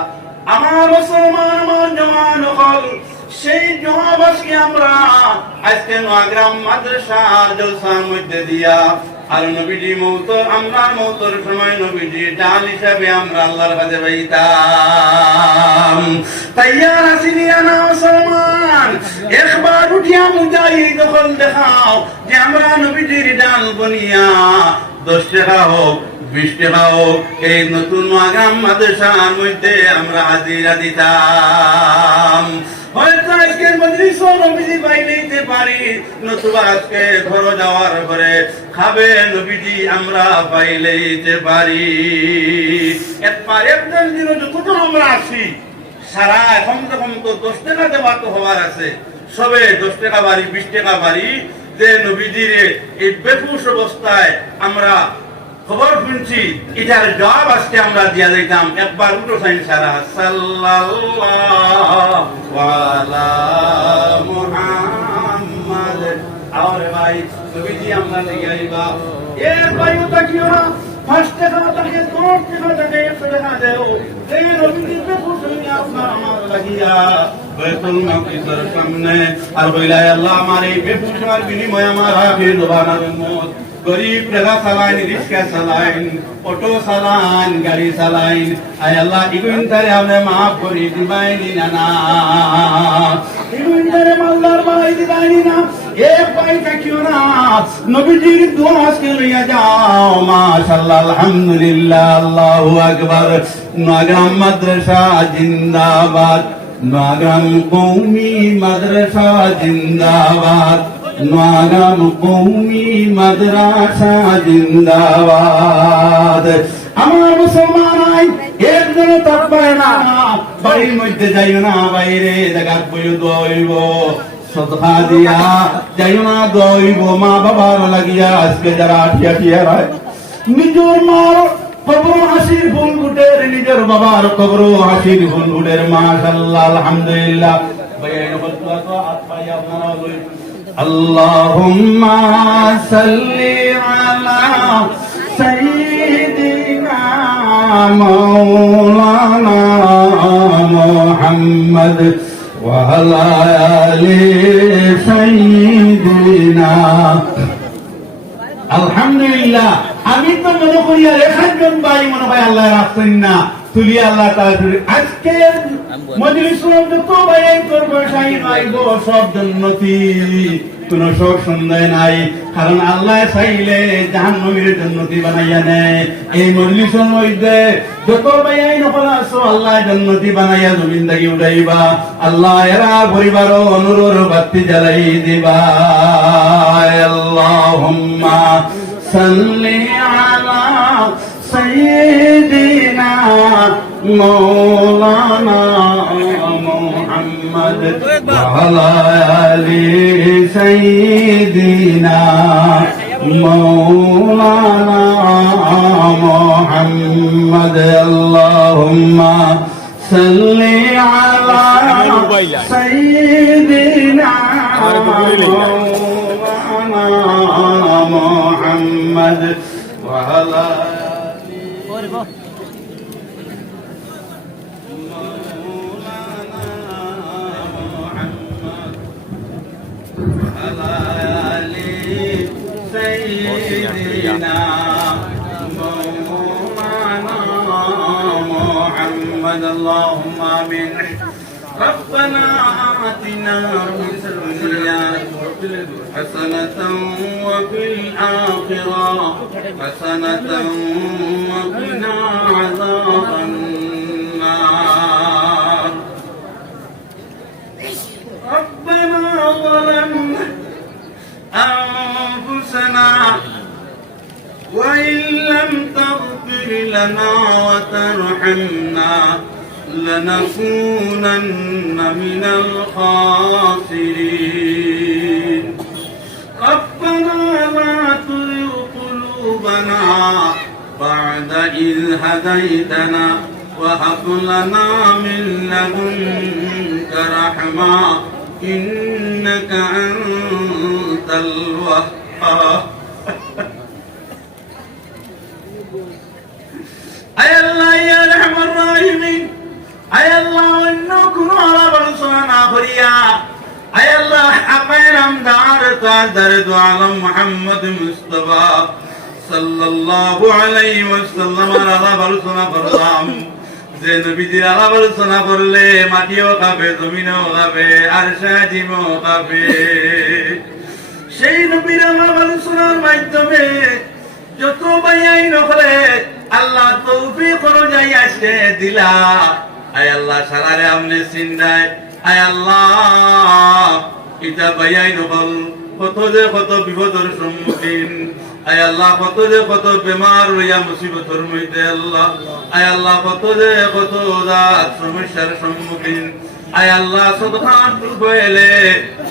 আমার মুসলমান আমার জওয়ান হল সেই জবাব আজকে আমরা আজকে নোয়াগ্রাম মাদ্রাসার জলসার মধ্যে দিয়া আর নবীজি মওতর আমরা মওতর সময় নবীজি ডাল হিসাবে আমরা আল্লাহর কাছে পাইতাম। তৈয়ার আছিনি না মুসলমান? একবার উঠিয়া মুজাহিদ দখল দেখাও যে আমরা নবীজির ডাল বনিয়া 10 টাকা হোক 20 টাকা হোক এই নতুন নোয়াগ্রাম মাদ্রাসার মধ্যে আমরা হাজিরা দিতাম। হয়তো আজকের মজলিস নবীজি পাইলেইতে পারি, নতুবা আজকে ঘর যাওয়ার পরে খাবে নবীজি আমরা পাইলেইতে পারি। একবার একজন দিন যতক্ষণ আমরা আছি সারা এখন তখন তো 10 টাকা দেওয়া তো হওয়ার আছে, সবে 10 টাকা বাড়ি 20 টাকা বাড়ি যে নবীজির এই বেফুস অবস্থায় আমরা খবর শুনছি, এটার জবাব আজকে আমরা দিয়া দিতাম। একবার উঠো সাইন সারা সাল্লাল্লাহু আলা মুহাম্মাদ। আর ভাই নবীজি আমরা লাগাইবা এ ভাই ওটা কি ওরা 5 টাকা থেকে 10 টাকা থেকে 100 টাকা দেও, এই নবীজির বেফুস হইয়া আপনার আমার লাগিয়া বাইতুল মাকদিসের সামনে আর বইলা আল্লাহ আমার এই বেফুসের বিনিময়ে আমার আখির জবানের মত গরিব টাকা চালাইন, রিক্সা চালাইন, অটো চালান, গাড়ি চালাইন, আয় আল্লাহ ইগুন তারে আপনি মাফ করি দিবাইনি না ইগুন তারে মাল্লার বাই দিবাইনি না। এক পাই থাকিও না, নবীজির দোয়া আজকে লইয়া যাও। মাশাআল্লাহ, আলহামদুলিল্লাহ, আল্লাহু আকবার। নোয়াগ্রাম মাদ্রাসা জিন্দাবাদ, নোয়াগ্রাম কওমি মাদ্রাসা জিন্দাবাদ, নোয়াগ্রাম কওমি মাদ্রাসা জিন্দাবাদ। আমার মুসলমান একজন তাকবায় না, বাড়ির মধ্যে যাইও না, বাইরে জায়গাত বইও দইব, সদকা দিয়া যাইও না, দইব মা বাবার লাগিয়া। আজকে যারা আঠিয়া টিয়া রায় নিজের মার কবর হাসির ফুল ফুটের, নিজের বাবার কবর হাসির ফুল ফুটের। মাশাআল্লাহ, আলহামদুলিল্লাহ। ভাইয়া নকল তো হাত পাইয়া আপনারা লই। আল্লাহুম্মা সাল্লি আলা সাইয়্যিদিনা মাওলানা মুহাম্মদ ওয়া আলা আলি সাইয়্যিদিনা। আলহামদুলিল্লাহ। আমি তো মনে করি আর একজন ভাই মনে হয় আল্লাহ রাখছেন না, তুলি আল্লাহ তাআলা আজকে মজলিস যত ভাই করবো সাই আইব সব জন্নতি, কোন শোক সন্দেহ নাই। কারণ আল্লাহ চাইলে জাহান্নামের জন্নতি বানাইয়া নেয়। এই মজলিসের মধ্যে যত ভাই নকল আছো আল্লাহ জন্নতি বানাইয়া জমিনদাগি উঠাইবা। আল্লাহ এরা পরিবার অনুরোর বাতি জ্বালাই দিবা। আল্লাহুম্মা সাল্লি আলা সাইয়্যিদিনা মাওলানা মুহাম্মদ ওয়া আলা আলি সাইয়্যিদিনা মাওলানা মুহাম্মদ। আল্লাহুম্মা সাল্লি আলা সাইয়্যিদিনা মাওলানা মুহাম্মদ ওয়া আলা سيدنا مولانا محمد. اللهم آمين. ربنا آتنا في الدنيا حسنة وفي الآخرة حسنة وقنا عذاب النار. ربنا ظلمنا أنفسنا وإن لم تغفر لنا وترحمنا لنكونن من الخاسرين. لنا بعد إذ هديتنا وهب لنا من لدنك رحمة إنك أنت الوهاب أي الله يا رحم الراحمين أي الله إنكم على برسولنا خريا أي الله حقيرم دار تادر عالم محمد مصطفى صلى الله عليه وسلم على برسولنا فرام যে নবীজির আলাপ আলোচনা করলে মাটিও কাঁপে জমিনও কাঁপে আর সাজিমও কাঁপে সেই নবীর আলাপ আলোচনার মাধ্যমে যত বাইয়াই নকলে আল্লাহ তৌফিক অনুযায়ী আসে দিলা আয় আল্লাহ সারারে আমনে চিন্তায় আয় আল্লাহ ইটা বাইয়াই নকল কত যে কত বিপদের সম্মুখীন আয় আল্লাহ কত যে কত বেমার লইয়া মুসিবতের মধ্যে আল্লাহ আয় আল্লাহ কত যে কত জাত সমস্যার সম্মুখীন আয় আল্লাহ সদখান হইলে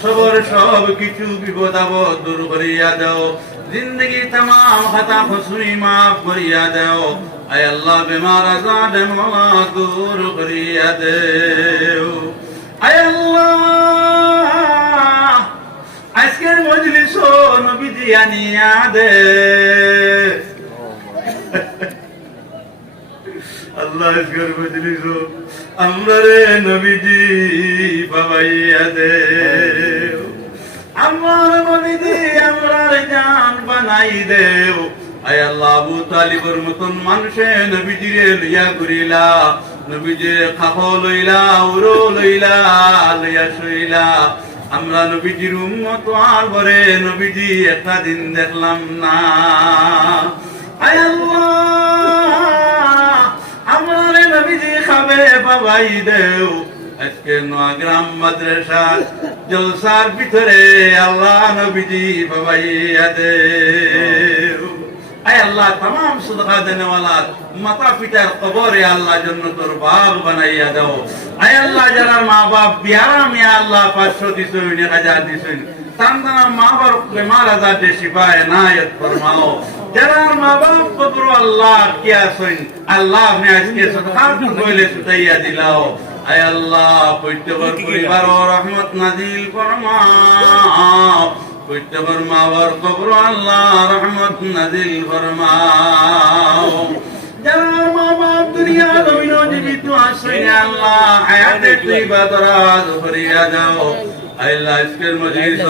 সবর সব কিছু বিপদ আপদ দূর করিয়া দাও জিন্দগি तमाम खता खुशी माफ करिया দাও আয় আল্লাহ বেমার আজাদ মালা দূর করিয়া দাও আয় আল্লাহ আজকের মজলিস নবীজি আনিয়া দে আল্লাহ আজকের মজলিস আমরা রে নবীজি বাবাইয়া দে আমার নবীজি আমরার জান বানাই দেও আয় আল্লাহ আবু তালিবের মতন মানুষে নবীজিরে লিয়া ঘুরিলা নবীজিরে খাহ লইলা উরো লইলা লইয়া শুইলা আমরা নবীজির উম্মত আর বরে নবীজি একটা দিন দেখলাম না আয় আল্লাহ আমার নবীজি খাবে বাবাই দেও আজকে নোয়াগ্রাম মাদ্রাসা জলসার ভিতরে আল্লাহ নবীজি বাবাইয়া দেও আয় আল্লাহ तमाम সদকা দেনে वाला মাতা পিতার কবরে আল্লাহ জান্নাতের বাগ বানাইয়া দাও আয় আল্লাহ যারা মা বাপ বিয়ারা মে আল্লাহ 500 দিছুন 1000 দিছুন তান্দানা মা বাপ বেমার আজাদ শিফা এনায়েত ফরমাও যারা মা বাপ কবর আল্লাহ কিয়া সইন আল্লাহ নে আজকে সদকা কইলে সুতাইয়া দিলাও আয় আল্লাহ প্রত্যেকের পরিবার ও রহমত নাজিল ফরমাও প্রত্যেকের মা বাবার কবর আল্লাহ রহমত নাজিল ফরমাও যারা মা বাপ দুনিয়া জমিন জীবিত আছে আল্লাহ হায়াতে তৈবা দরাজ করিয়া দাও আল্লাহ আজকের মজলিস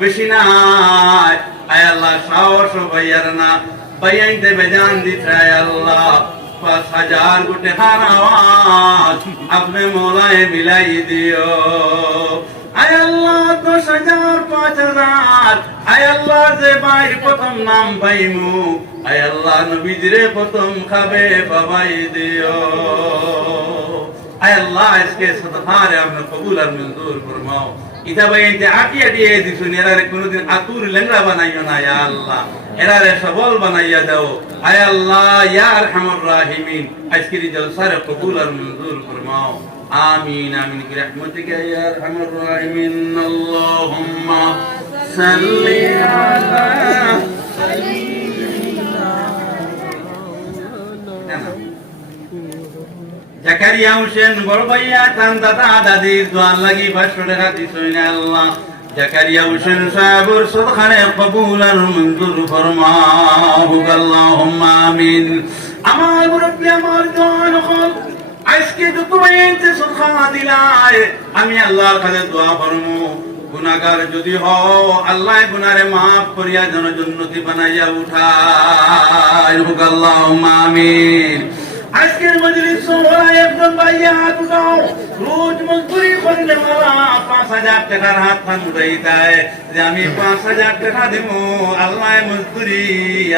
বেশি না আয় আল্লাহ সাহস ভাইয়ার না বাইয়াইতে বেজান দিতে আল্লাহ 5000 গুটে হার আওয়াজ আপনি মৌলায় মিলাই দিও আয় আল্লাহ 10,000 5,000 আয় আল্লাহ যে ভাই প্রথম নাম পাইমু আয় আল্লাহ নবীজিরে প্রথম খাবে বাবাই দিও আয় আল্লাহ আজকে সদকারে আপনি কবুল আর মঞ্জুর ফরমাও ইতা বাইতে আটি আটি দিছুন এরারে কোনদিন আতুর লেংরা বানাইও না ইয়া আল্লাহ এরারে সবল বানাইয়া দাও আয় আল্লাহ ইয়া আরহামুর রাহিমিন আজকের জলসারে কবুল আর মঞ্জুর ফরমাও آمين آمين برحمتك يا أرحم الراحمين اللهم صل على জাকারিয়া হোসেন বড় ভাইয়া তান দাদা দাদির দোয়া লাগি 500 টাকা দিছেন আল্লাহ জাকারিয়া হোসেন সাহেবের সদকারে কবুল আর মঞ্জুর ফরমাও আল্লাহুম্মা আমিন আমার মুরব্বি আমার দোয়া নকল আজকে যত বাইতে সদকা দিলায় আমি আল্লাহর কাছে দোয়া করমু গুনাহগার যদি হও আল্লাহ গুনারে maaf করিয়া জান্নাতি বানাইয়া উঠায় আল্লাহুম্মা আমিন আজকের মজলিস সবাই একদম ভাইয়া হাত উঠাও রোজ মজদুরি করলে মালা 5000 টাকার হাত খান উঠাই দেয় যে আমি 5000 টাকা দেব আল্লাহ মজদুরি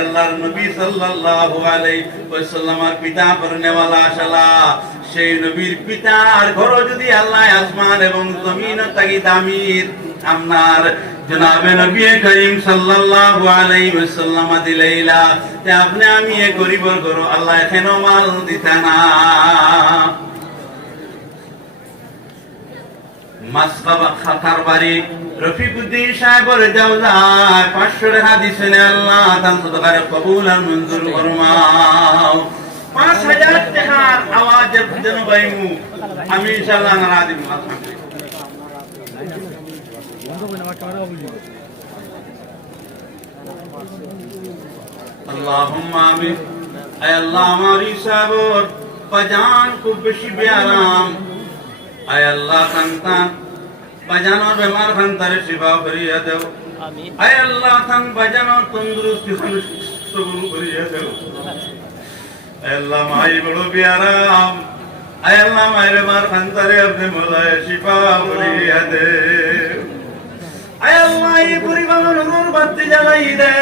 আল্লাহর নবী সাল্লাল্লাহু আলাইহি ওয়াসাল্লামের পিতা করনেওয়ালা শালা সেই নবীর পিতার ঘর যদি আল্লাহ আসমান এবং জমিন তাকি দামির আপনার জনাবে নবী করিম সাল্লাল্লাহু আলাইহি ওয়াসাল্লাম দিলাইলা তে আপনি আমি এ গরিবর ঘর আল্লাহ কেন মাল দিতা না মাসকাবা খাতার বাড়ি রফিকুদ্দিন সাহেবের যাও যায় 500 টাকা দিছেন আল্লাহ দান সদকার কবুল আর মঞ্জুর ফরমাও 5000 টাকার আওয়াজ যেন বাইমু আমি ইনশাআল্লাহ নারা দিব اللهم आमीन ऐ अल्लाह हमारी साबर पजान को बेशी बेआराम ऐ अल्लाह संता पजान और बीमार खंतारे शिफा करिया दो ऐ अल्लाह तन पजान और तंदुरुस्ती खन सबूर करिया दो ऐ अल्लाह माई बड़ो बेआराम ऐ अल्लाह माई बीमार खंतारे अपने मौलाए शिफा करिया दे ऐ अल्लाह ये पूरी बालों नूर बत्ती जलाई दे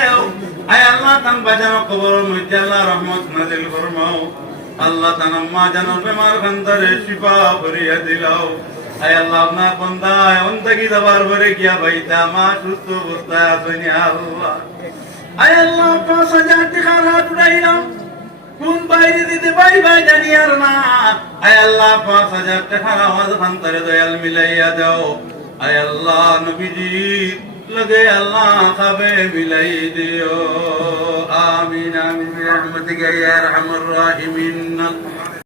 ऐ अल्लाह तन बजाओ कब्र में जल्ला रहमत नाज़िल फरमाओ अल्लाह तन अम्मा जनो बीमार खंदरे शिफा करिया दिलाओ ऐ अल्लाह अपना बंदा है उनकी दबार भरे किया बैठा मां सुस्तो बुस्ता सुनिया अल्लाह ऐ अल्लाह 5000 টাকা হাত উঠাইলাম কোন বাইরে দিতে ভাই ভাই জানি আর না ऐ अल्लाह 5000 টাকার আওয়াজ খন্তরে দয়াল মিলাইয়া দাও ऐ अल्लाह नबी जी लगे अल्लाह खबे मिलाई दियो आमीन आमीन रहमतिक या रहमर राहिमीन।